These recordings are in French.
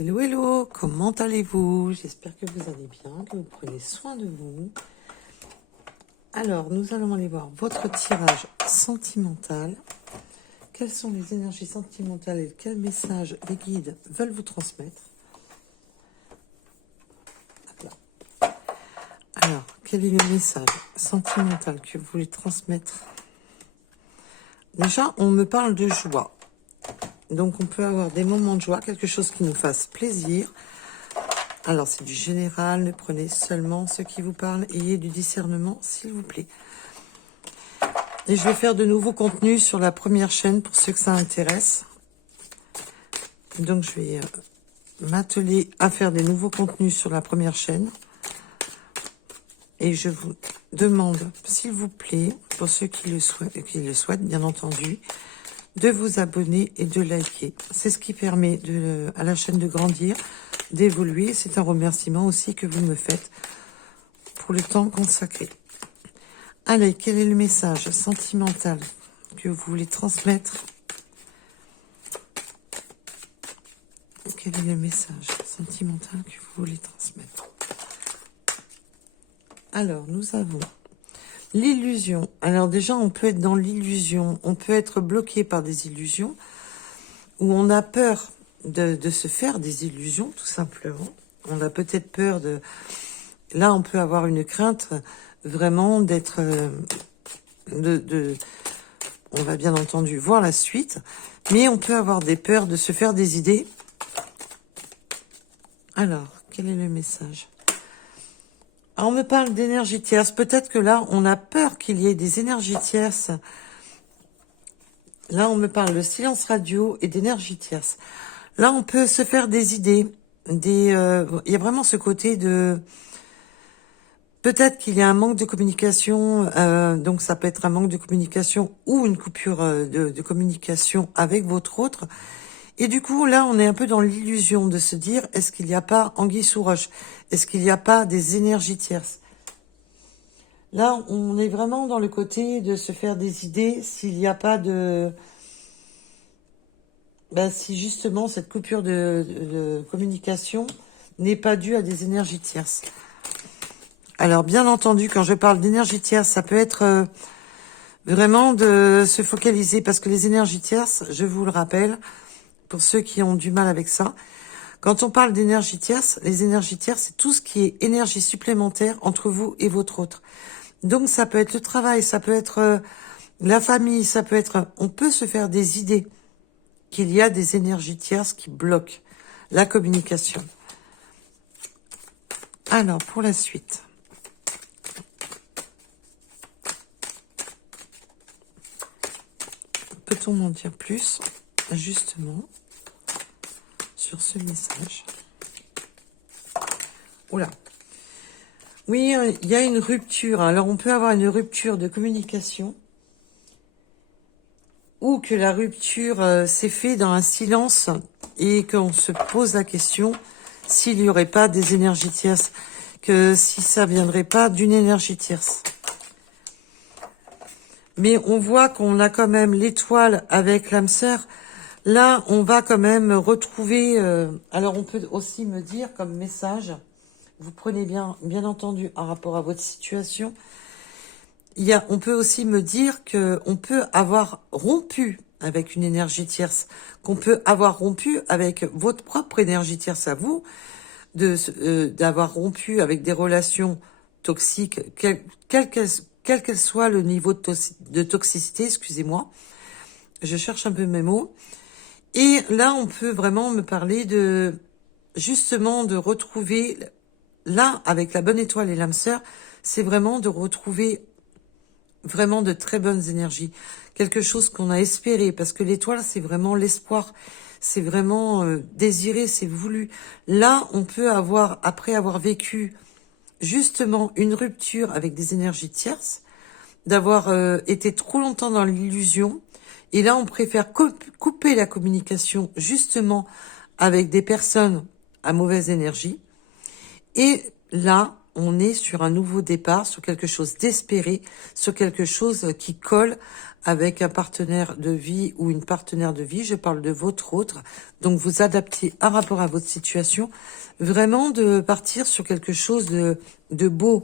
Hello, hello, comment allez-vous? J'espère que vous allez bien, que vous prenez soin de vous. Alors, nous allons aller voir votre tirage sentimental. Quelles sont les énergies sentimentales et quels messages les guides veulent vous transmettre? Alors, quel est le message sentimental que vous voulez transmettre? Déjà, on me parle de joie. Donc, on peut avoir des moments de joie, quelque chose qui nous fasse plaisir. Alors, c'est du général, ne prenez seulement ce qui vous parle. Ayez du discernement, s'il vous plaît. Et je vais faire de nouveaux contenus sur la première chaîne pour ceux que ça intéresse. Donc, je vais m'atteler à faire des nouveaux contenus sur la première chaîne. Et je vous demande, s'il vous plaît, pour ceux qui le souhaitent, bien entendu, de vous abonner et de liker. C'est ce qui permet à la chaîne de grandir, d'évoluer. C'est un remerciement aussi que vous me faites pour le temps consacré. Allez, quel est le message sentimental que vous voulez transmettre? Quel est le message sentimental que vous voulez transmettre? Alors, nous avons l'illusion. Alors déjà, on peut être dans l'illusion. On peut être bloqué par des illusions où on a peur de se faire des illusions, tout simplement. On a peut-être peur de... Là, on peut avoir une crainte vraiment d'être... On va bien entendu voir la suite, mais on peut avoir des peurs de se faire des idées. Alors, quel est le message? Alors, on me parle d'énergie tierce. Peut-être que là, on a peur qu'il y ait des énergies tierces. Là, on me parle de silence radio et d'énergie tierce. Là, on peut se faire des idées. Il y a vraiment ce côté de... Peut-être qu'il y a un manque de communication. Donc, ça peut être un manque de communication ou une coupure de communication avec votre autre. Et du coup, là, on est un peu dans l'illusion de se dire, est-ce qu'il n'y a pas anguille sous roche? Est-ce qu'il n'y a pas des énergies tierces? Là, on est vraiment dans le côté de se faire des idées s'il n'y a pas de... Ben, si justement cette coupure de communication n'est pas due à des énergies tierces. Alors, bien entendu, quand je parle d'énergie tierce, ça peut être vraiment de se focaliser, parce que les énergies tierces, je vous le rappelle, pour ceux qui ont du mal avec ça, quand on parle d'énergie tierce, les énergies tierces, c'est tout ce qui est énergie supplémentaire entre vous et votre autre. Donc, ça peut être le travail, ça peut être la famille, ça peut être... On peut se faire des idées qu'il y a des énergies tierces qui bloquent la communication. Alors, pour la suite... Peut-on m'en dire plus, justement, sur ce message? Oula. Oui, il y a une rupture. Alors, on peut avoir une rupture de communication ou que la rupture s'est faite dans un silence et qu'on se pose la question s'il n'y aurait pas des énergies tierces, que si ça viendrait pas d'une énergie tierce. Mais on voit qu'on a quand même l'étoile avec l'âme sœur. Là, on va quand même retrouver... alors, on peut aussi me dire comme message, vous prenez bien entendu en rapport à votre situation, on peut aussi me dire qu'on peut avoir rompu avec une énergie tierce, qu'on peut avoir rompu avec votre propre énergie tierce à vous, d'avoir rompu avec des relations toxiques, quel qu'elle soit le niveau de toxicité, excusez-moi, je cherche un peu mes mots. Et là, on peut vraiment me parler de, justement, de retrouver, là, avec la bonne étoile et l'âme sœur, c'est vraiment de retrouver vraiment de très bonnes énergies. Quelque chose qu'on a espéré, parce que l'étoile, c'est vraiment l'espoir. C'est vraiment désiré, c'est voulu. Là, on peut avoir, après avoir vécu justement une rupture avec des énergies tierces, d'avoir été trop longtemps dans l'illusion, et là on préfère couper la communication justement avec des personnes à mauvaise énergie, et là on est sur un nouveau départ, sur quelque chose d'espéré, sur quelque chose qui colle avec un partenaire de vie ou une partenaire de vie. Je parle de votre autre. Donc, vous adaptez par rapport à votre situation. Vraiment de partir sur quelque chose de beau.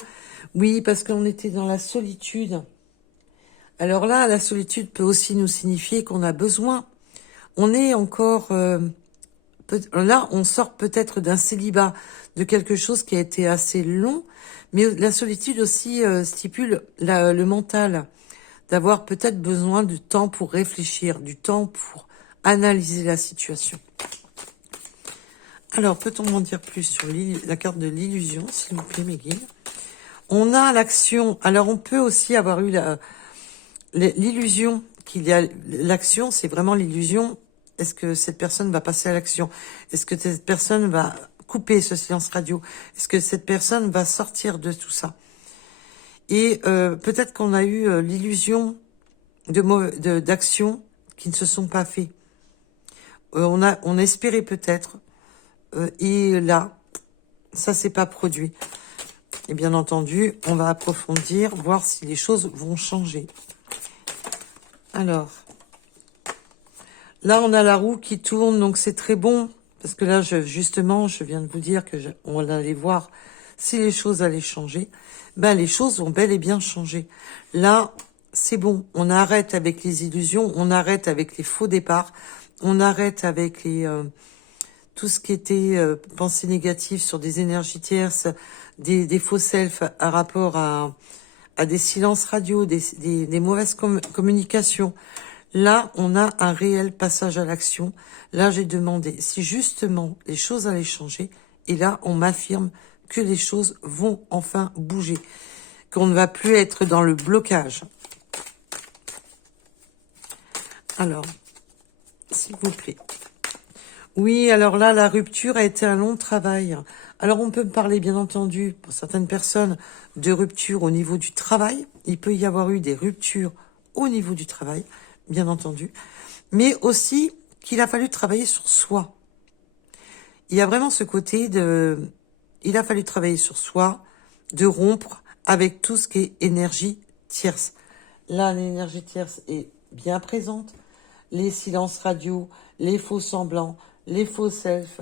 Oui, parce qu'on était dans la solitude. Alors là, la solitude peut aussi nous signifier qu'on a besoin. On est encore... là, on sort peut-être d'un célibat, de quelque chose qui a été assez long, mais la solitude aussi stipule le mental, d'avoir peut-être besoin du temps pour réfléchir, du temps pour analyser la situation. Alors, peut-on m'en dire plus sur la carte de l'illusion, s'il vous plaît, mes guides? On a l'action. Alors, on peut aussi avoir eu l'illusion qu'il y a... L'action, c'est vraiment l'illusion. Est-ce que cette personne va passer à l'action? Est-ce que cette personne va couper ce silence radio? Est-ce que cette personne va sortir de tout ça? Et peut-être qu'on a eu l'illusion d'actions qui ne se sont pas faites. On espérait peut-être. Et là, ça s'est pas produit. Et bien entendu, on va approfondir, voir si les choses vont changer. Alors... Là, on a la roue qui tourne, donc c'est très bon. Parce que là, justement, je viens de vous dire que on allait voir si les choses allaient changer. Ben, les choses ont bel et bien changé. Là, c'est bon. On arrête avec les illusions, on arrête avec les faux départs, on arrête avec tout ce qui était pensée négative sur des énergies tierces, des faux selfs à rapport à des silences radio, des mauvaises communications. Là, on a un réel passage à l'action. Là, j'ai demandé si justement les choses allaient changer. Et là, on m'affirme que les choses vont enfin bouger. Qu'on ne va plus être dans le blocage. Alors, s'il vous plaît. Oui, alors là, la rupture a été un long travail. Alors, on peut me parler, bien entendu, pour certaines personnes, de rupture au niveau du travail. Il peut y avoir eu des ruptures au niveau du travail, bien entendu, mais aussi qu'il a fallu travailler sur soi. Il y a vraiment ce côté il a fallu travailler sur soi, de rompre avec tout ce qui est énergie tierce. Là, l'énergie tierce est bien présente. Les silences radio, les faux semblants, les faux selfs,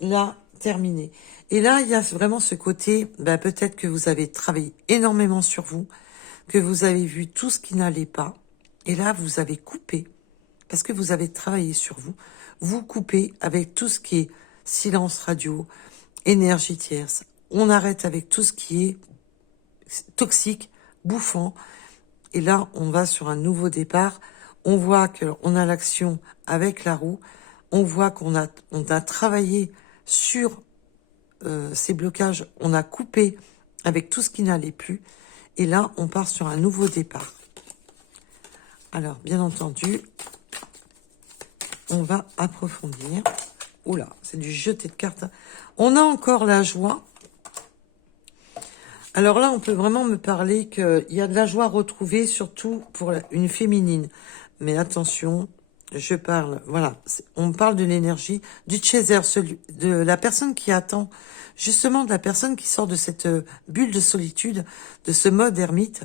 là, terminé. Et là, il y a vraiment ce côté, peut-être que vous avez travaillé énormément sur vous, que vous avez vu tout ce qui n'allait pas, et là, vous avez coupé, parce que vous avez travaillé sur vous, vous coupez avec tout ce qui est silence radio, énergie tierce. On arrête avec tout ce qui est toxique, bouffant, et là, on va sur un nouveau départ. On voit qu'on a l'action avec la roue, on voit qu'on a travaillé sur ces blocages, on a coupé avec tout ce qui n'allait plus, et là, on part sur un nouveau départ. Alors, bien entendu, on va approfondir. Oula, c'est du jeté de cartes. On a encore la joie. Alors là, on peut vraiment me parler qu'il y a de la joie retrouvée, surtout pour une féminine. Mais attention, je parle, voilà, on parle de l'énergie du chaser, de la personne qui attend, justement de la personne qui sort de cette bulle de solitude, de ce mode ermite.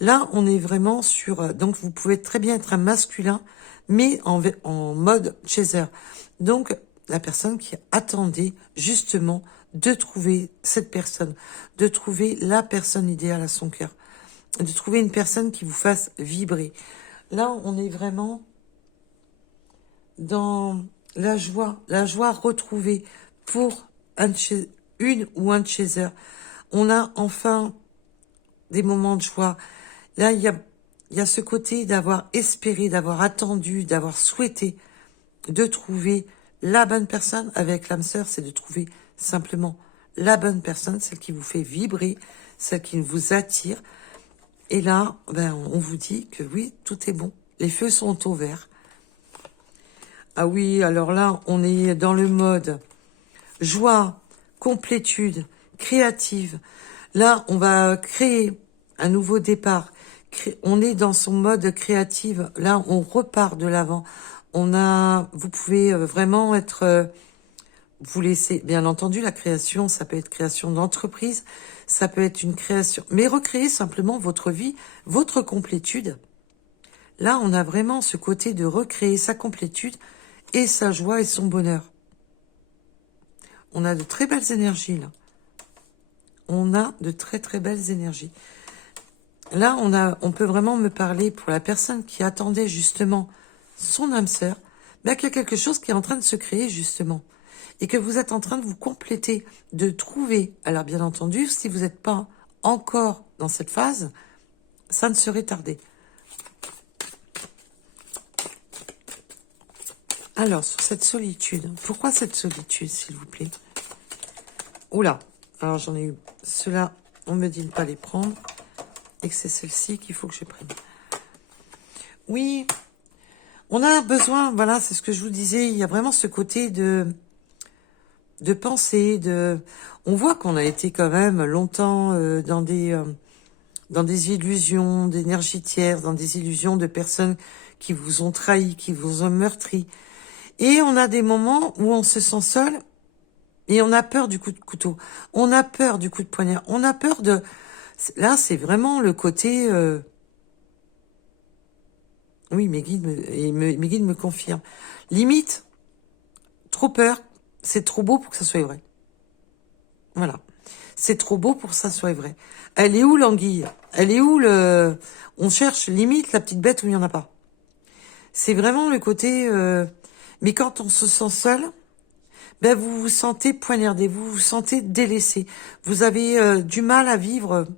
Là, on est vraiment sur... Donc, vous pouvez très bien être un masculin, mais en mode chaser. Donc, la personne qui attendait justement de trouver cette personne, de trouver la personne idéale à son cœur, de trouver une personne qui vous fasse vibrer. Là, on est vraiment dans la joie retrouvée pour une ou un chaser. On a enfin des moments de joie. Là, il y a ce côté d'avoir espéré, d'avoir attendu, d'avoir souhaité, de trouver la bonne personne. Avec l'âme sœur, c'est de trouver simplement la bonne personne, celle qui vous fait vibrer, celle qui vous attire. Et là, on vous dit que oui, tout est bon. Les feux sont au vert. Ah oui, alors là, on est dans le mode joie, complétude, créative. Là, on va créer un nouveau départ. On est dans son mode créative. Là, on repart de l'avant. Vous pouvez vraiment être vous laissez, bien entendu, la création, ça peut être création d'entreprise, ça peut être une création, mais recréer simplement votre vie, votre complétude. Là, on a vraiment ce côté de recréer sa complétude et sa joie et son bonheur. On a de très belles énergies, là. On a de très très belles énergies. Là, on peut vraiment me parler pour la personne qui attendait justement son âme sœur, ben, qu'il y a quelque chose qui est en train de se créer justement. Et que vous êtes en train de vous compléter, de trouver. Alors bien entendu, si vous n'êtes pas encore dans cette phase, ça ne serait tardé. Alors, sur cette solitude, pourquoi cette solitude, s'il vous plaît? Oula, alors j'en ai eu. Ceux-là, on me dit de ne pas les prendre. Et que c'est celle-ci qu'il faut que je prenne. Oui, on a besoin, voilà, c'est ce que je vous disais, il y a vraiment ce côté de penser, on voit qu'on a été quand même longtemps dans des illusions d'énergie tierce, dans des illusions de personnes qui vous ont trahi, qui vous ont meurtri. Et on a des moments où on se sent seul et on a peur du coup de couteau, on a peur du coup de poignard, on a peur de... Là, c'est vraiment le côté... Oui, mes guides mes guides me confirment. Limite, trop peur, c'est trop beau pour que ça soit vrai. Voilà. C'est trop beau pour que ça soit vrai. Elle est où l'anguille? Elle est où le... On cherche limite la petite bête où il n'y en a pas. C'est vraiment le côté... Mais quand on se sent seul, ben vous vous sentez poignardé, vous vous sentez délaissé. Vous avez du mal à vivre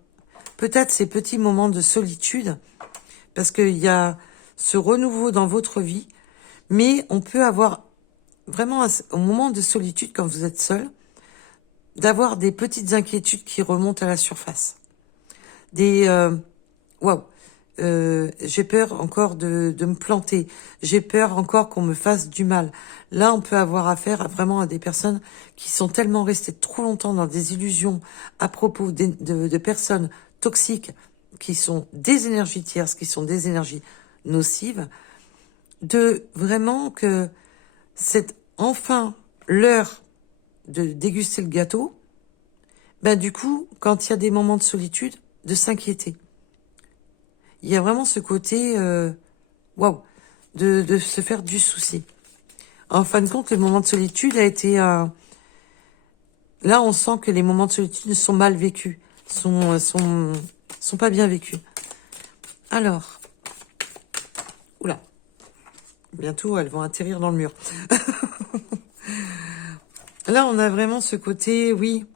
peut-être ces petits moments de solitude, parce qu'il y a ce renouveau dans votre vie, mais on peut avoir vraiment, au moment de solitude, quand vous êtes seul, d'avoir des petites inquiétudes qui remontent à la surface. Des waouh, j'ai peur encore de me planter, j'ai peur encore qu'on me fasse du mal. Là, on peut avoir affaire vraiment à des personnes qui sont tellement restées trop longtemps dans des illusions à propos de personnes toxiques, qui sont des énergies tierces, qui sont des énergies nocives, de vraiment que c'est enfin l'heure de déguster le gâteau, ben du coup, quand il y a des moments de solitude, de s'inquiéter. Il y a vraiment ce côté, waouh, de se faire du souci. En fin de compte, le moment de solitude a été un... Là, on sent que les moments de solitude sont mal vécus, sont pas bien vécus. Alors, oula, bientôt elles vont atterrir dans le mur. Là, on a vraiment ce côté, oui,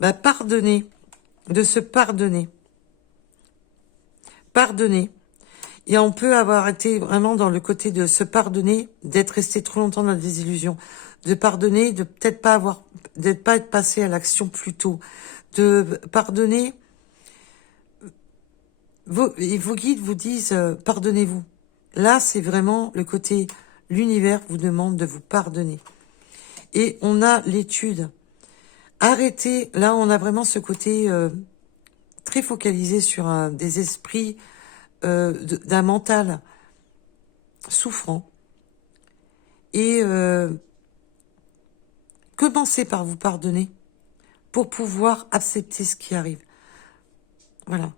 bah pardonner, de se pardonner. Pardonner. Et on peut avoir été vraiment dans le côté de se pardonner, d'être resté trop longtemps dans des illusions, de pardonner, de peut-être pas avoir, d'être pas être passé à l'action plus tôt, de pardonner. Vos guides vous disent pardonnez-vous. Là, c'est vraiment le côté, l'univers vous demande de vous pardonner. Et on a l'étude. Arrêtez, là, on a vraiment ce côté très focalisé sur des esprits, d'un mental souffrant. Et commencez par vous pardonner pour pouvoir accepter ce qui arrive. Voilà.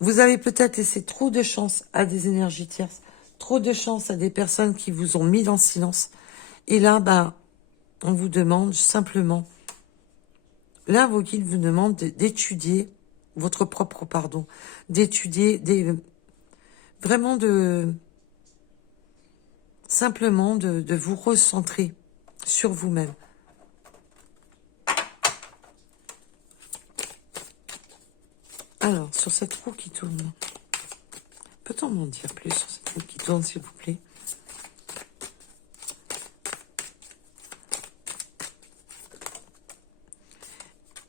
Vous avez peut-être laissé trop de chance à des énergies tierces, trop de chance à des personnes qui vous ont mis dans le silence. Et là, ben, on vous demande simplement, là, vos guides vous demandent d'étudier votre propre pardon, d'étudier vraiment simplement de vous recentrer sur vous-même. Alors, sur cette roue qui tourne, peut-on m'en dire plus sur cette roue qui tourne, s'il vous plaît?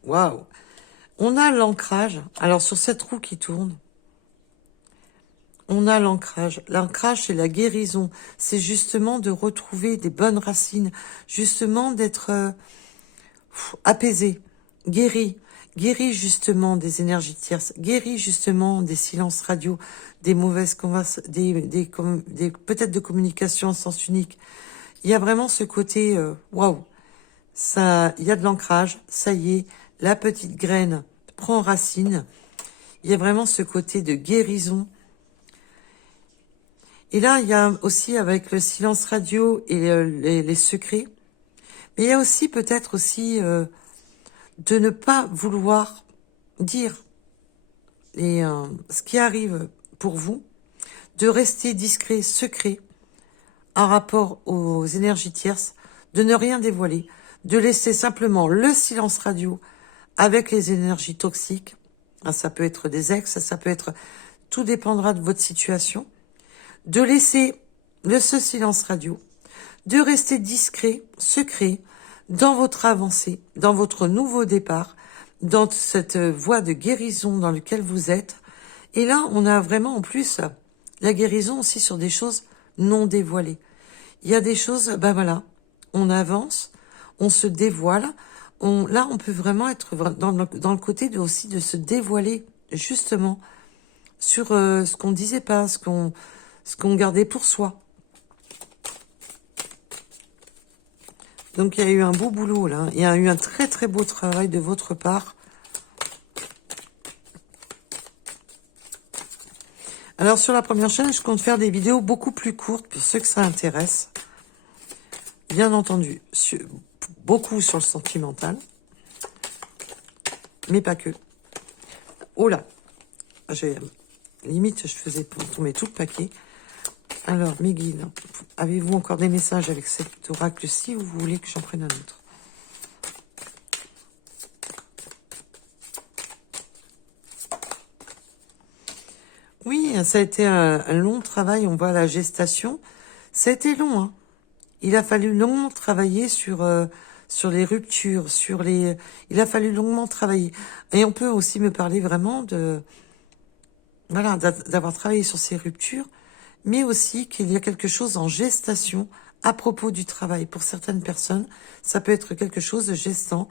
Waouh! On a l'ancrage. Alors, sur cette roue qui tourne, on a l'ancrage. L'ancrage, c'est la guérison. C'est justement de retrouver des bonnes racines. Justement d'être apaisé, guéri. Guéri justement des énergies tierces. Guéri justement des silences radio, des mauvaises conversations, peut-être de communication en sens unique. Il y a vraiment ce côté, waouh, Ça, il y a de l'ancrage, ça y est, la petite graine prend racine. Il y a vraiment ce côté de guérison. Et là, il y a aussi avec le silence radio et les secrets. Mais il y a aussi peut-être aussi de ne pas vouloir dire ce qui arrive pour vous, de rester discret, secret, en rapport aux énergies tierces, de ne rien dévoiler, de laisser simplement le silence radio avec les énergies toxiques. Ça peut être des ex, ça peut être... Tout dépendra de votre situation. De laisser ce silence radio, de rester discret, secret, dans votre avancée, dans votre nouveau départ, dans cette voie de guérison dans laquelle vous êtes. Et là, on a vraiment en plus la guérison aussi sur des choses non dévoilées. Il y a des choses, ben voilà, on avance, on se dévoile. Là, on peut vraiment être dans le côté aussi de se dévoiler, justement, sur ce qu'on disait pas, ce qu'on gardait pour soi. Donc, il y a eu un beau boulot, là. Il y a eu un très, très beau travail de votre part. Alors, sur la première chaîne, je compte faire des vidéos beaucoup plus courtes pour ceux que ça intéresse. Bien entendu, beaucoup sur le sentimental. Mais pas que. Oh là, limite, je faisais tomber tout le paquet. Alors, mes guides, avez-vous encore des messages avec cet oracle-ci ou vous voulez que j'en prenne un autre? Oui, ça a été un long travail. On voit la gestation. Ça a été long, hein. Il a fallu longuement travailler sur les ruptures, il a fallu longuement travailler. Et on peut aussi me parler vraiment voilà, d'avoir travaillé sur ces ruptures, mais aussi qu'il y a quelque chose en gestation à propos du travail. Pour certaines personnes, ça peut être quelque chose de gestant,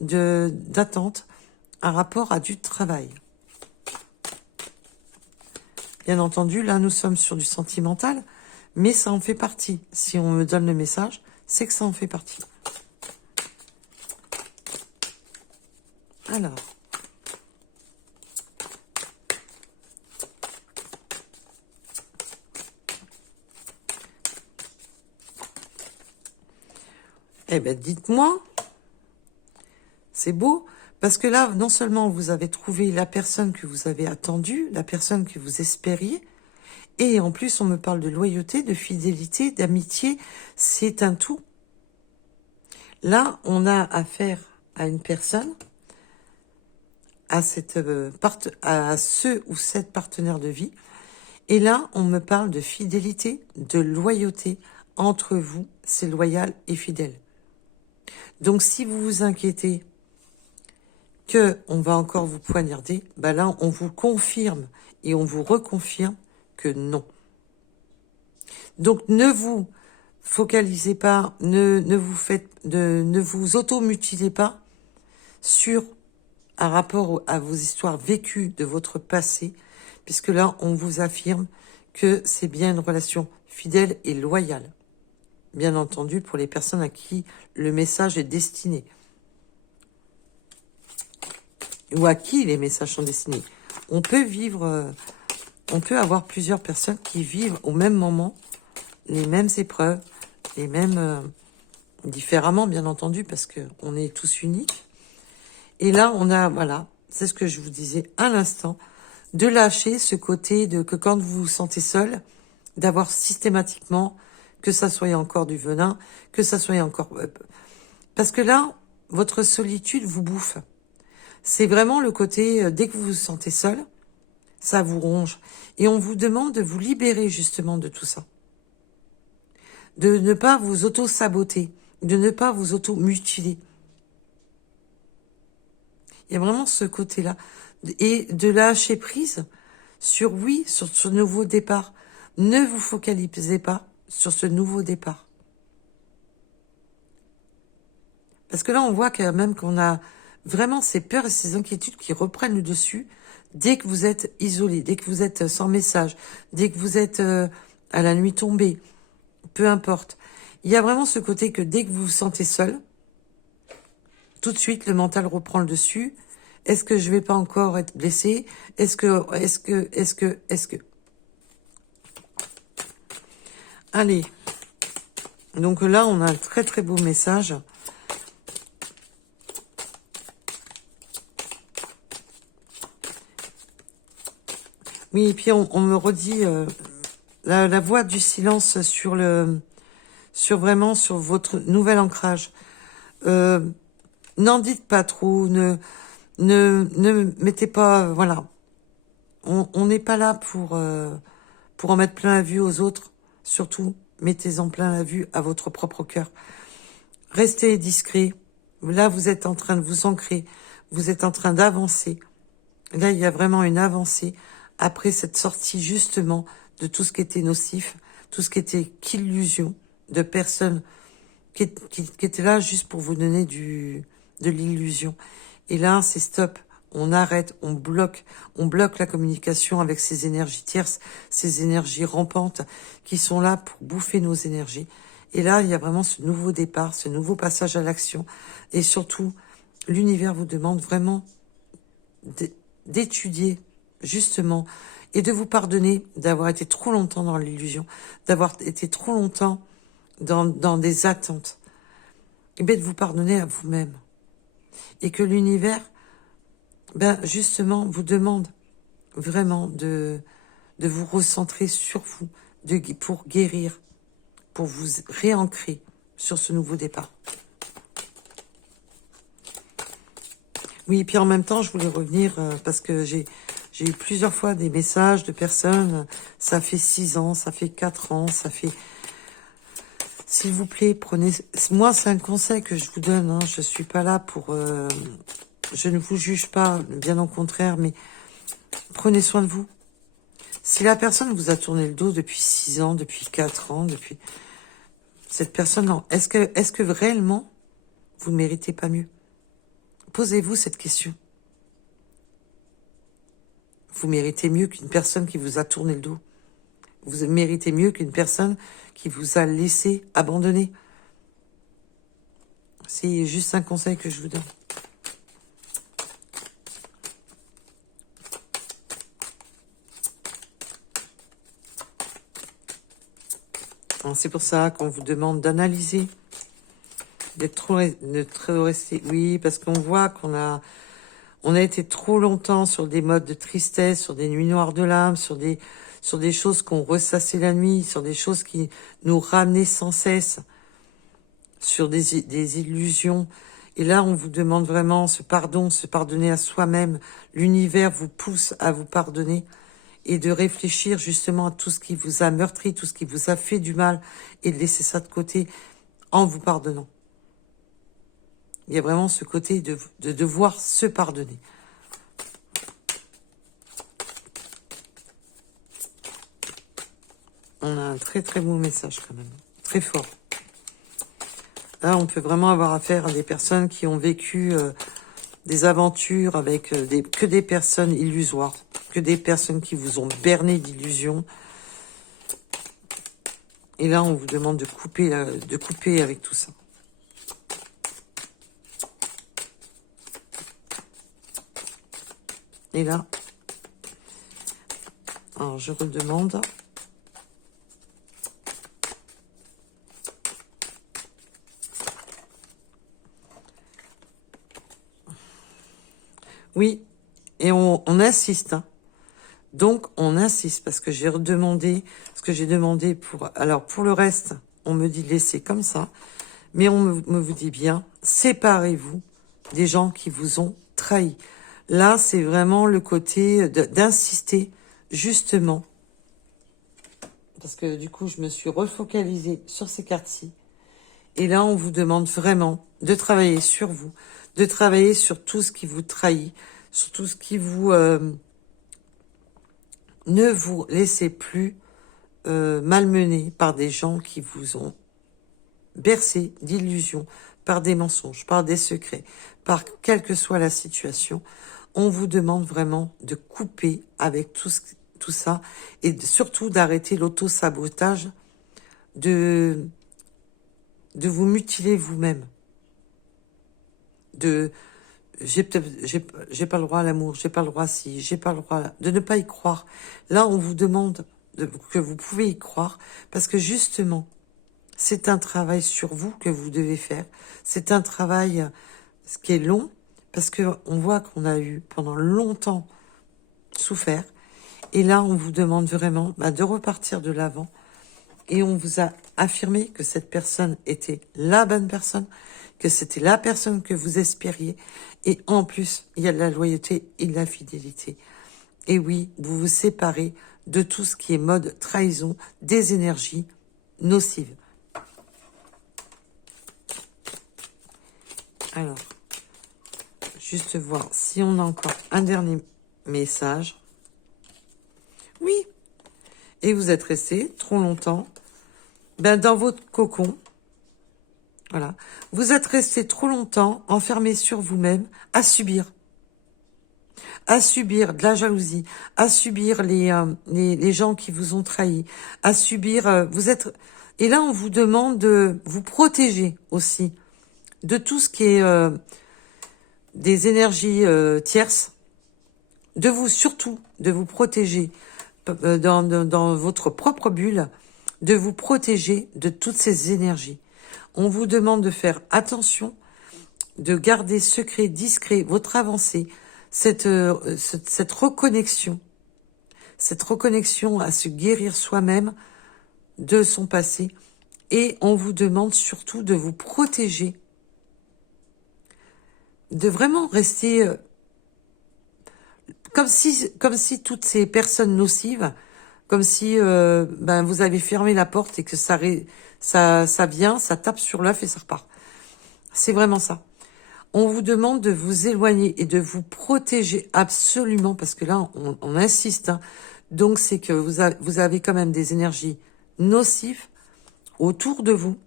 d'attente, un rapport à du travail. Bien entendu, là, nous sommes sur du sentimental, mais ça en fait partie. Si on me donne le message, c'est que ça en fait partie. Alors. Eh bien, dites-moi. C'est beau, parce que là, non seulement vous avez trouvé la personne que vous avez attendue, la personne que vous espériez, et en plus, on me parle de loyauté, de fidélité, d'amitié. C'est un tout. Là, on a affaire à une personne, à ce ou cette partenaire de vie. Et là, on me parle de fidélité, de loyauté. Entre vous, c'est loyal et fidèle. Donc, si vous vous inquiétez que on va encore vous poignarder, ben là, on vous confirme et on vous reconfirme que non. Donc, ne vous focalisez pas, ne vous auto-mutilez pas sur un rapport à vos histoires vécues de votre passé, puisque là, on vous affirme que c'est bien une relation fidèle et loyale. Bien entendu, pour les personnes à qui le message est destiné. Ou à qui les messages sont destinés. On peut avoir plusieurs personnes qui vivent au même moment les mêmes épreuves, les mêmes différemment, bien entendu, parce que on est tous uniques. Et là, on a, voilà, c'est ce que je vous disais à l'instant, de lâcher ce côté que quand vous vous sentez seul, d'avoir systématiquement, que ça soit encore du venin, que ça soit encore... parce que là, votre solitude vous bouffe. C'est vraiment le côté, dès que vous vous sentez seul, ça vous ronge. Et on vous demande de vous libérer justement de tout ça. De ne pas vous auto-saboter, de ne pas vous auto-mutiler. Il y a vraiment ce côté-là. Et de lâcher prise sur ce nouveau départ. Ne vous focalisez pas sur ce nouveau départ. Parce que là, on voit quand même qu'on a vraiment ces peurs et ces inquiétudes qui reprennent le dessus dès que vous êtes isolé, dès que vous êtes sans message, dès que vous êtes à la nuit tombée, peu importe. Il y a vraiment ce côté que dès que vous vous sentez seul, Tout de suite, le mental reprend le dessus. Est-ce que je vais pas encore être blessé? Est-ce que... Allez. Donc là, on a un très très beau message. Oui, et puis on me redit la voix du silence sur vraiment sur votre nouvel ancrage. N'en dites pas trop, ne mettez pas, voilà. On n'est pas là pour en mettre plein la vue aux autres. Surtout, mettez-en plein la vue à votre propre cœur. Restez discret. Là, vous êtes en train de vous ancrer. Vous êtes en train d'avancer. Là, il y a vraiment une avancée après cette sortie, justement, de tout ce qui était nocif, tout ce qui était qu'illusion, de personnes qui étaient là juste pour vous donner de l'illusion. Et là, c'est stop. On arrête, on bloque la communication avec ces énergies tierces, ces énergies rampantes qui sont là pour bouffer nos énergies. Et là, il y a vraiment ce nouveau départ, ce nouveau passage à l'action. Et surtout, l'univers vous demande vraiment d'étudier, justement, et de vous pardonner d'avoir été trop longtemps dans l'illusion, d'avoir été trop longtemps dans des attentes. Et bien de vous pardonner à vous-même. Et que l'univers, justement, vous demande vraiment de vous recentrer sur vous, pour guérir, pour vous réancrer sur ce nouveau départ. Oui, et puis en même temps, je voulais revenir parce que j'ai eu plusieurs fois des messages de personnes, ça fait 6 ans, ça fait 4 ans, ça fait... S'il vous plaît, prenez... Moi, c'est un conseil que je vous donne, hein. Je suis pas là pour... Je ne vous juge pas, bien au contraire, mais prenez soin de vous. Si la personne vous a tourné le dos depuis 6 ans, depuis 4 ans, depuis... Cette personne, non. Est-ce que réellement, vous ne méritez pas mieux? Posez-vous cette question. Vous méritez mieux qu'une personne qui vous a tourné le dos. Vous méritez mieux qu'une personne qui vous a laissé abandonner. C'est juste un conseil que je vous donne. C'est pour ça qu'on vous demande d'analyser, de trop rester. Oui, parce qu'on voit qu'on a été trop longtemps sur des modes de tristesse, sur des nuits noires de l'âme, sur des choses qu'on ressassait la nuit, sur des choses qui nous ramenaient sans cesse, sur des illusions. Et là, on vous demande vraiment ce pardon, se pardonner à soi-même. L'univers vous pousse à vous pardonner et de réfléchir justement à tout ce qui vous a meurtri, tout ce qui vous a fait du mal, et de laisser ça de côté en vous pardonnant. Il y a vraiment ce côté de devoir se pardonner. On a un très très beau message quand même, très fort. Là, on peut vraiment avoir affaire à des personnes qui ont vécu des aventures avec que des personnes illusoires, que des personnes qui vous ont berné d'illusions. Et là, on vous demande de couper avec tout ça. Et là, alors je redemande. Oui, et on insiste, hein. Donc, on insiste, parce que j'ai redemandé, ce que j'ai demandé pour... Alors, pour le reste, on me dit de laisser comme ça, mais on me vous dit bien, séparez-vous des gens qui vous ont trahi. Là, c'est vraiment le côté d'insister, justement, parce que du coup, je me suis refocalisée sur ces cartes-ci, et là, on vous demande vraiment de travailler sur vous, de travailler sur tout ce qui vous trahit, sur tout ce qui vous... ne vous laissez plus malmener par des gens qui vous ont bercé d'illusions, par des mensonges, par des secrets, par quelle que soit la situation. On vous demande vraiment de couper avec tout ça et surtout d'arrêter l'auto-sabotage, de vous mutiler vous-même, de j'ai pas le droit à l'amour, j'ai pas le droit à ci, j'ai pas le droit de ne pas y croire. Là, on vous demande que vous pouvez y croire parce que justement, c'est un travail sur vous que vous devez faire. C'est un travail qui est long parce que on voit qu'on a eu pendant longtemps souffert. Et là, on vous demande vraiment de repartir de l'avant. Et on vous a affirmé que cette personne était la bonne personne, que c'était la personne que vous espériez. Et en plus, il y a de la loyauté et de la fidélité. Et oui, vous vous séparez de tout ce qui est mode trahison, des énergies nocives. Alors, juste voir si on a encore un dernier message. Oui. Et vous êtes resté trop longtemps dans votre cocon. Voilà. Vous êtes resté trop longtemps enfermé sur vous-même à subir de la jalousie, à subir les gens qui vous ont trahi, à subir, et là on vous demande de vous protéger aussi de tout ce qui est des énergies tierces, surtout de vous protéger dans votre propre bulle, de vous protéger de toutes ces énergies. On vous demande de faire attention, de garder secret, discret votre avancée, cette reconnexion à se guérir soi-même de son passé. Et on vous demande surtout de vous protéger, de vraiment rester comme si toutes ces personnes nocives, comme si vous avez fermé la porte et que ça vient, ça tape sur l'œuf et ça repart. C'est vraiment ça. On vous demande de vous éloigner et de vous protéger absolument, parce que là, on insiste. Hein. Donc, c'est que vous avez quand même des énergies nocives autour de vous.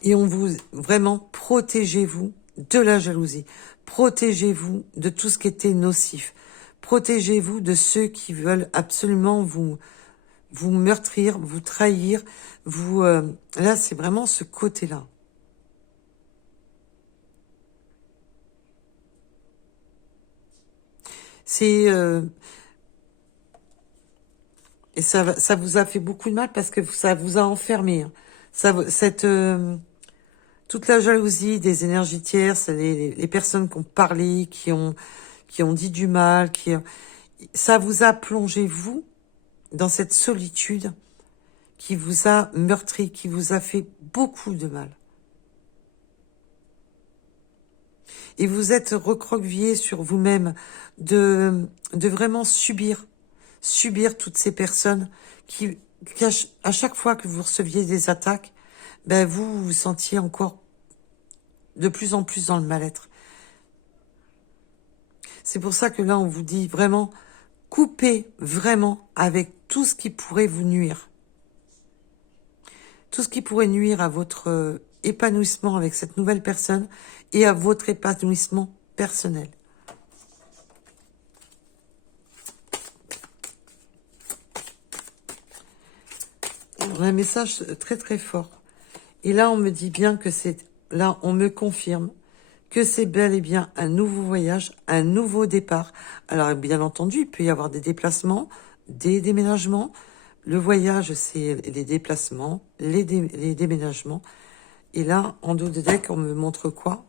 Et on vous, vraiment, protégez-vous de la jalousie. Protégez-vous de tout ce qui était nocif. Protégez-vous de ceux qui veulent absolument vous meurtrir, vous trahir. Là, c'est vraiment ce côté-là. C'est et ça vous a fait beaucoup de mal parce que ça vous a enfermé. Hein. Toute la jalousie des énergies tierces, les personnes qui ont parlé, qui ont dit du mal, ça vous a plongé vous dans cette solitude qui vous a meurtri, qui vous a fait beaucoup de mal. Et vous êtes recroquevillé sur vous-même de vraiment subir toutes ces personnes qui à chaque fois que vous receviez des attaques, vous vous sentiez encore de plus en plus dans le mal-être. C'est pour ça que là, on vous dit vraiment, coupez vraiment avec tout ce qui pourrait vous nuire. Tout ce qui pourrait nuire à votre épanouissement avec cette nouvelle personne et à votre épanouissement personnel. On a un message très très fort. Et là, on me dit bien que là, on me confirme que c'est bel et bien un nouveau voyage, un nouveau départ. Alors, bien entendu, il peut y avoir des déplacements, des déménagements. Le voyage, c'est les déplacements, les déménagements. Et là, en dos de deck, on me montre quoi?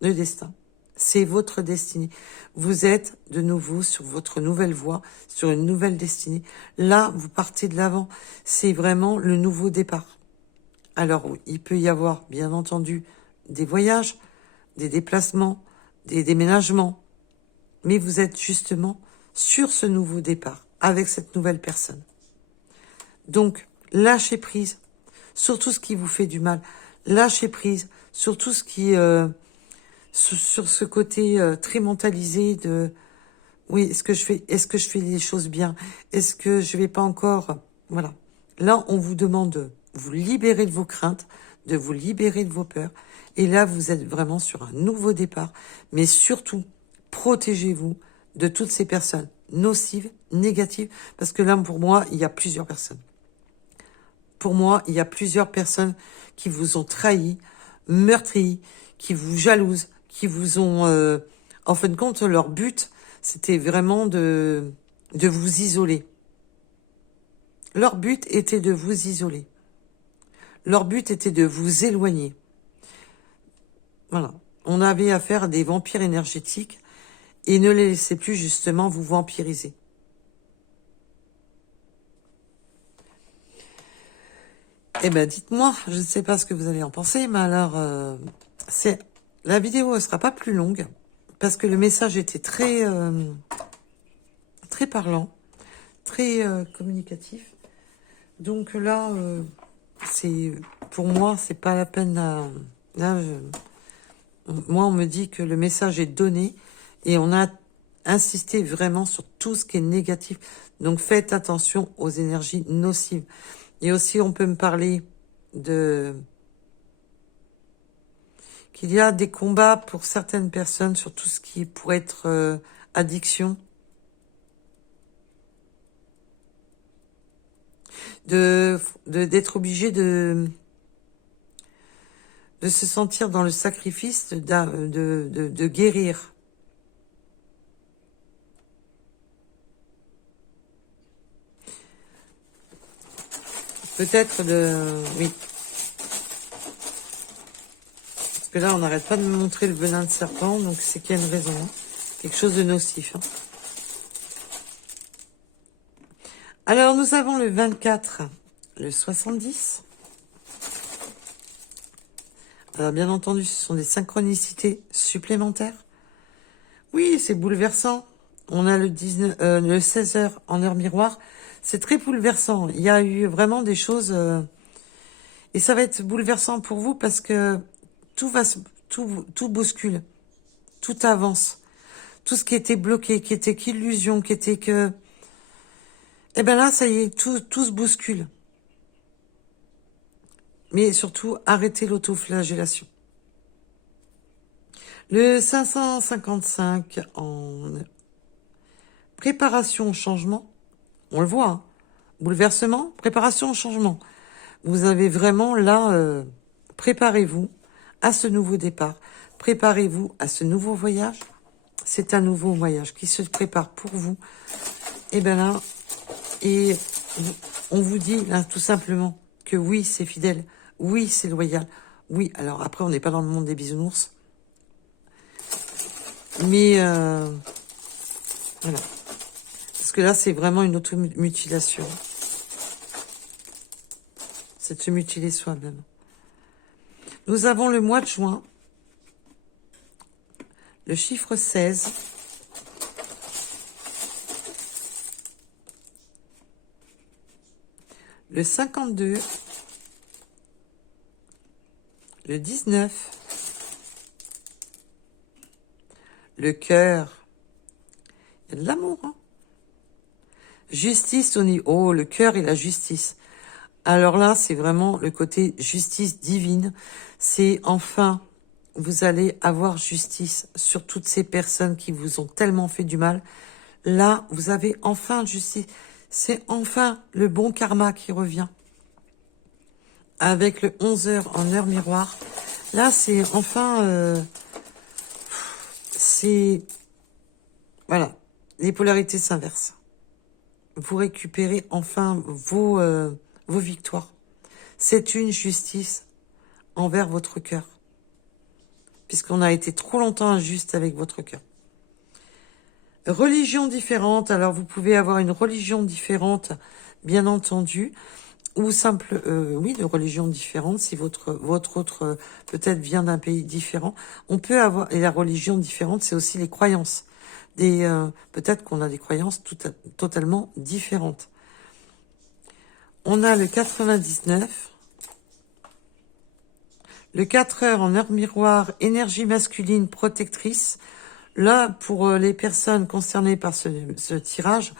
Le destin. C'est votre destinée. Vous êtes de nouveau sur votre nouvelle voie, sur une nouvelle destinée. Là, vous partez de l'avant. C'est vraiment le nouveau départ. Alors, il peut y avoir, bien entendu, des voyages, des déplacements, des déménagements. Mais vous êtes justement sur ce nouveau départ, avec cette nouvelle personne. Donc, lâchez prise sur tout ce qui vous fait du mal. Lâchez prise sur tout ce qui... sur ce côté très mentalisé de... Oui, est-ce que je fais les choses bien? Est-ce que je vais pas encore... Voilà. Là, on vous demande de vous libérer de vos craintes, de vous libérer de vos peurs. Et là, vous êtes vraiment sur un nouveau départ. Mais surtout, protégez-vous de toutes ces personnes nocives, négatives. Parce que là, pour moi, il y a plusieurs personnes. Pour moi, il y a plusieurs personnes qui vous ont trahi, meurtri, qui vous jalousent, qui vous ont... en fin de compte, leur but, c'était vraiment de vous isoler. Leur but était de vous isoler. Leur but était de vous éloigner. Voilà. On avait affaire à des vampires énergétiques et ne les laissez plus justement vous vampiriser. Eh ben, dites-moi, je ne sais pas ce que vous allez en penser, mais alors, la vidéo ne sera pas plus longue parce que le message était très, très parlant, très communicatif. Donc là, pour moi, c'est pas la peine. Moi, on me dit que le message est donné et on a insisté vraiment sur tout ce qui est négatif. Donc faites attention aux énergies nocives. Et aussi, on peut me parler qu'il y a des combats pour certaines personnes sur tout ce qui pourrait être addiction. D'être obligé de se sentir dans le sacrifice de guérir. Peut-être oui. Parce que là, on n'arrête pas de me montrer le venin de serpent, donc c'est qu'il y a une raison. Hein. Quelque chose de nocif. Hein. Alors, nous avons le 24, le 70. Alors, bien entendu, ce sont des synchronicités supplémentaires. Oui, c'est bouleversant. On a le 16 heures en heure miroir. C'est très bouleversant. Il y a eu vraiment des choses... et ça va être bouleversant pour vous parce que tout bouscule. Tout avance. Tout ce qui était bloqué, qui était qu'illusion, qui était que... Eh ben là, ça y est, tout se bouscule. Mais surtout, arrêtez l'autoflagellation. Le 555 en préparation au changement, on le voit, hein. Bouleversement, préparation au changement. Vous avez vraiment là, préparez-vous à ce nouveau départ, préparez-vous à ce nouveau voyage. C'est un nouveau voyage qui se prépare pour vous. Et bien là, on vous dit là tout simplement que oui, c'est fidèle, oui, c'est loyal, oui. Alors après, on n'est pas dans le monde des bisounours. Mais voilà. Parce que là, c'est vraiment une automutilation. C'est de se mutiler soi-même. Nous avons le mois de juin. Le chiffre 16. Le 52. Le 19. Le cœur. Il y a de l'amour, hein. Justice au niveau... Oh, le cœur et la justice. Alors là, c'est vraiment le côté justice divine. C'est enfin, vous allez avoir justice sur toutes ces personnes qui vous ont tellement fait du mal. Là, vous avez enfin justice. C'est enfin le bon karma qui revient. Avec le 11 heures en heure miroir. Là, c'est enfin... c'est... Voilà. Les polarités s'inversent. Vous récupérez enfin vos victoires. C'est une justice envers votre cœur. Puisqu'on a été trop longtemps injuste avec votre cœur. Religion différente. Alors, vous pouvez avoir une religion différente, bien entendu. Ou simple, oui, de religion différente. Si votre autre, peut-être, vient d'un pays différent. On peut avoir... Et la religion différente, c'est aussi les croyances. Peut-être qu'on a des croyances totalement différentes. On a le 99. Le 4 heures en heure miroir, énergie masculine protectrice. Là, pour les personnes concernées par ce tirage,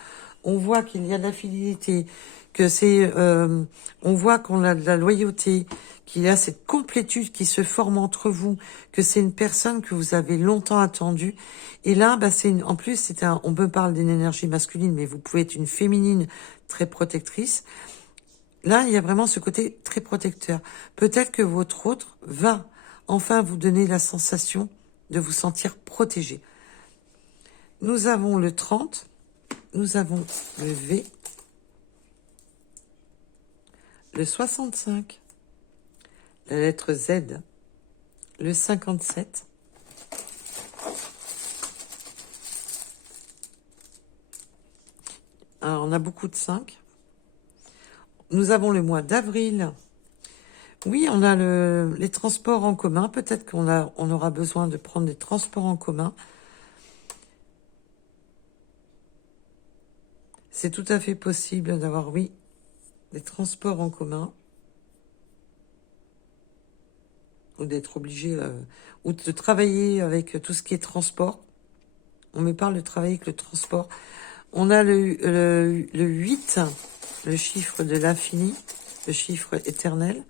on voit qu'il y a de la fidélité, que c'est, on voit qu'on a de la loyauté, qu'il y a cette complétude qui se forme entre vous, que c'est une personne que vous avez longtemps attendue. Et là, bah, en plus, on peut parler d'une énergie masculine, mais vous pouvez être une féminine très protectrice. Là, il y a vraiment ce côté très protecteur. Peut-être que votre autre va enfin vous donner la sensation de vous sentir protégé. Nous avons le 30, nous avons le V, le 65, la lettre Z, le 57, alors on a beaucoup de 5. Nous avons le mois d'avril. Oui, on a les transports en commun. Peut-être on aura besoin de prendre des transports en commun. C'est tout à fait possible d'avoir, oui, des transports en commun. Ou d'être obligé, ou de travailler avec tout ce qui est transport. On me parle de travailler avec le transport. On a le 8, le chiffre de l'infini, le chiffre éternel.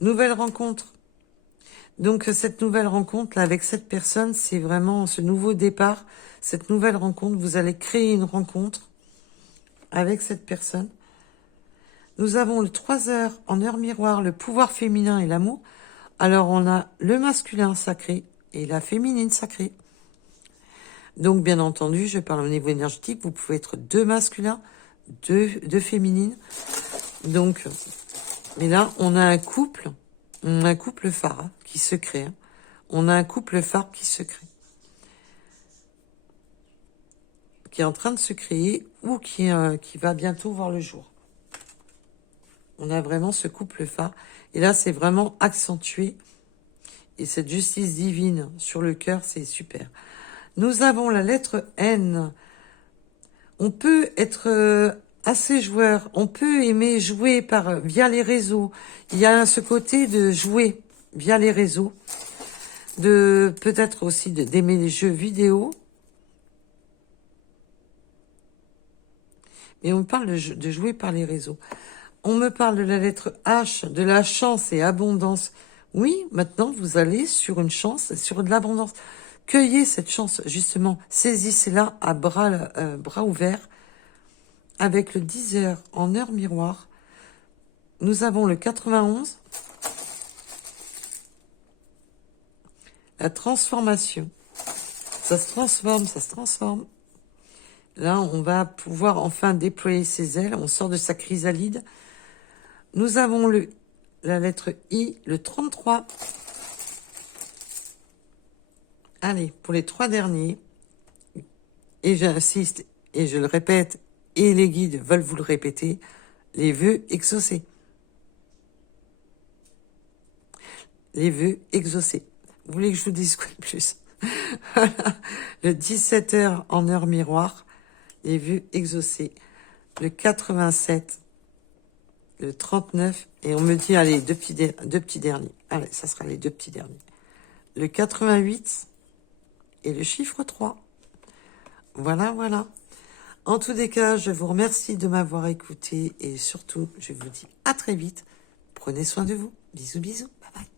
Nouvelle rencontre. Donc cette nouvelle rencontre là, avec cette personne, c'est vraiment ce nouveau départ, cette nouvelle rencontre. Vous allez créer une rencontre avec cette personne. Nous avons le 3 heures en heure miroir, le pouvoir féminin et l'amour. Alors on a le masculin sacré et la féminine sacrée. Donc bien entendu, je parle au niveau énergétique, vous pouvez être 2 masculins, 2 féminines. Donc, mais là, on a un couple phare hein, qui se crée. Hein. On a un couple phare qui se crée. Qui est en train de se créer ou qui va bientôt voir le jour. On a vraiment ce couple phare. Et là, c'est vraiment accentué. Et cette justice divine sur le cœur, c'est super. Nous avons la lettre N. On peut être assez joueur. On peut aimer jouer via les réseaux. Il y a ce côté de jouer via les réseaux. De peut-être aussi d'aimer les jeux vidéo. Et on me parle de jouer par les réseaux. On me parle de la lettre H, de la chance et abondance. Oui, maintenant, vous allez sur une chance, sur de l'abondance. Cueillez cette chance, justement. Saisissez-la à bras ouverts. Avec le 10 heures en heure miroir. Nous avons le 91. La transformation. Ça se transforme, ça se transforme. Là, on va pouvoir enfin déployer ses ailes. On sort de sa chrysalide. Nous avons la lettre I, le 33. Allez, pour les 3 derniers. Et j'insiste, et je le répète, et les guides veulent vous le répéter, les vœux exaucés. Les vœux exaucés. Vous voulez que je vous dise quoi de plus? Voilà. Le 17 heures en heure miroir, les vœux exaucés. Le 87, le 39, et on me dit, allez, deux petits derniers. Allez, ça sera les 2 petits derniers. Le 88 et le chiffre 3. Voilà, voilà. En tous les cas, je vous remercie de m'avoir écouté et surtout, je vous dis à très vite. Prenez soin de vous. Bisous, bisous. Bye bye.